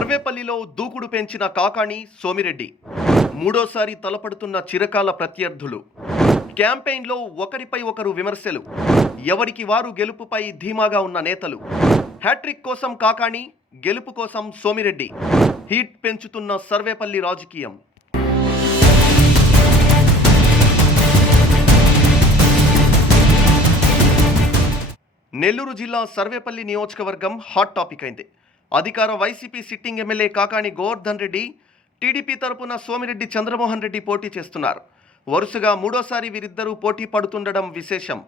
సర్వేపల్లిలో దూకుడు పెంచిన కాకాణి సోమిరెడ్డి. మూడోసారి తలపడుతున్న చిరకాల ప్రత్యర్థులు. క్యాంపెయిన్లో ఒకరిపై ఒకరు విమర్శలు. ఎవరికి వారు గెలుపుపై ధీమాగా ఉన్న నేతలు. హ్యాట్రిక్ కోసం కాకాణి గెలుపు కోసం సోమిరెడ్డి. హీట్ పెంచుతున్న సర్వేపల్లి రాజకీయం. నెల్లూరు జిల్లా సర్వేపల్లి నియోజకవర్గం హాట్ టాపిక్ అయింది. అధికార YCP sitting MLA Kakani Govardhan Reddy TDP తరపున సోమిరెడ్డి చంద్రమోహన్ రెడ్డి పోటీ చేస్తున్నారు. వరుసగా మూడోసారి వీరిద్దరూ పోటీ పడుతుండడం విశేషం.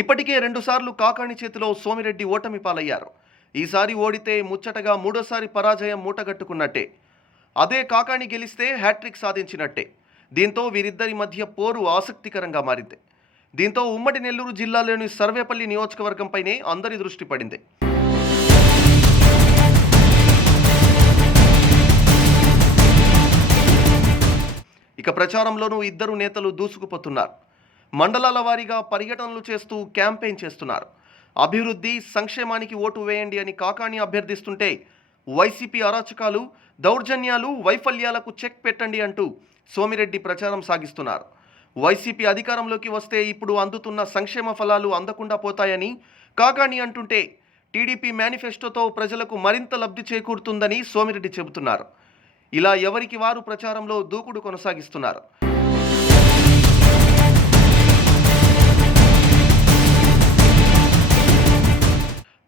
ఇప్పటికే రెండుసార్లు కాకాణి చేతిలో సోమిరెడ్డి ఓటమి పాలయ్యారు. ఈసారి ఓడితే ముచ్చటగా మూడోసారి పరాజయం మూటగట్టుకున్నట్టే. అదే కాకాణి గెలిస్తే హ్యాట్రిక్ సాధించినట్టే. దీంతో వీరిద్దరి మధ్య పోరు ఆసక్తికరంగా మారింది. దీంతో ఉమ్మడి నెల్లూరు జిల్లాలోని సర్వేపల్లి నియోజకవర్గంపైనే అందరి దృష్టి పడింది. ఇక ప్రచారంలోనూ ఇద్దరు నేతలు దూసుకుపోతున్నారు. మండలాల వారీగా పర్యటనలు చేస్తూ క్యాంపెయిన్ చేస్తున్నారు. అభివృద్ధి సంక్షేమానికి ఓటు వేయండి అని కాకాణి అభ్యర్థిస్తుంటే వైసీపీ అరాచకాలు దౌర్జన్యాలు వైఫల్యాలకు చెక్ పెట్టండి అంటూ సోమిరెడ్డి ప్రచారం సాగిస్తున్నారు. వైసీపీ అధికారంలోకి వస్తే ఇప్పుడు అందుతున్న సంక్షేమ ఫలాలు అందకుండా పోతాయని కాకాణి అంటుంటే టీడీపీ మేనిఫెస్టోతో ప్రజలకు మరింత లబ్ధి చేకూరుతుందని సోమిరెడ్డి చెబుతున్నారు. ఇలా ఎవరికి వారు ప్రచారంలో దూకుడు కొనసాగిస్తున్నారు.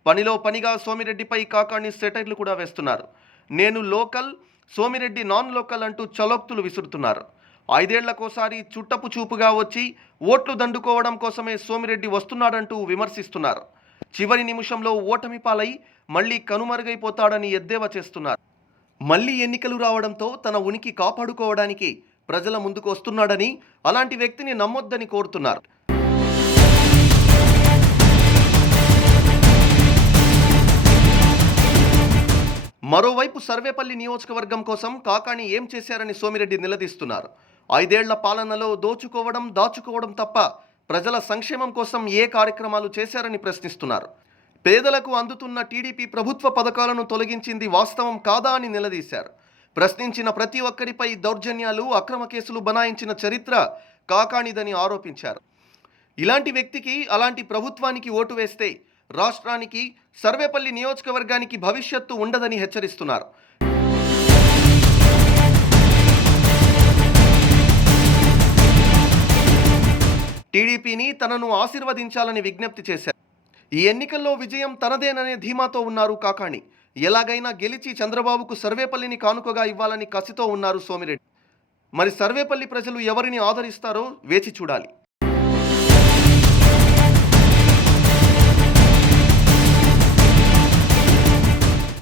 పనిలో పనిగా సోమిరెడ్డిపై కాకాణి సెటైర్లు కూడా వేస్తున్నారు. నేను లోకల్ సోమిరెడ్డి నాన్ లోకల్ అంటూ చలోక్తులు విసురుతున్నారు. ఐదేళ్ళకోసారి చుట్టపు చూపుగా వచ్చి ఓట్లు దండుకోవడం కోసమే సోమిరెడ్డి వస్తున్నాడంటూ విమర్శిస్తున్నారు. చివరి నిమిషంలో ఓటమి పాలై మళ్ళీ కనుమరుగైపోతాడని ఎద్దేవా చేస్తున్నారు. మళ్ళీ ఎన్నికలు రావడంతో తన ఉనికి కాపాడుకోవడానికి ప్రజల ముందుకు వస్తున్నాడని అలాంటి వ్యక్తిని నమ్మొద్దని కోరుతున్నారు. మరోవైపు సర్వేపల్లి నియోజకవర్గం కోసం కాకాణి ఏం చేశారని సోమిరెడ్డి నిలదీస్తున్నారు. ఐదేళ్ళ పాలనలో దోచుకోవడం దాచుకోవడం తప్ప ప్రజల సంక్షేమం కోసం ఏ కార్యక్రమాలు చేశారని ప్రశ్నిస్తున్నారు. పేదలకు అందుతున్న టీడీపీ ప్రభుత్వ పథకాలను తొలగించింది వాస్తవం కాదా అని నిలదీశారు. ప్రశ్నించిన ప్రతి ఒక్కరిపై దౌర్జన్యాలు అక్రమ కేసులు బనాయించిన చరిత్ర కాకాణిదని ఆరోపించారు. ఇలాంటి వ్యక్తికి అలాంటి ప్రభుత్వానికి ఓటు వేస్తే రాష్ట్రానికి సర్వేపల్లి నియోజకవర్గానికి భవిష్యత్తు ఉండదని హెచ్చరిస్తున్నారు. టీడీపీని తనను ఆశీర్వదించాలని విజ్ఞప్తి చేశారు. ఈ ఎన్నికల్లో విజయం తనదేననే ధీమాతో ఉన్నారు కాకాణి. ఎలాగైనా గెలిచి చంద్రబాబుకు సర్వేపల్లిని కానుకగా ఇవ్వాలని కసితో ఉన్నారు సోమిరెడ్డి. మరి సర్వేపల్లి ప్రజలు ఎవరిని ఆదరిస్తారో వేచి చూడాలి.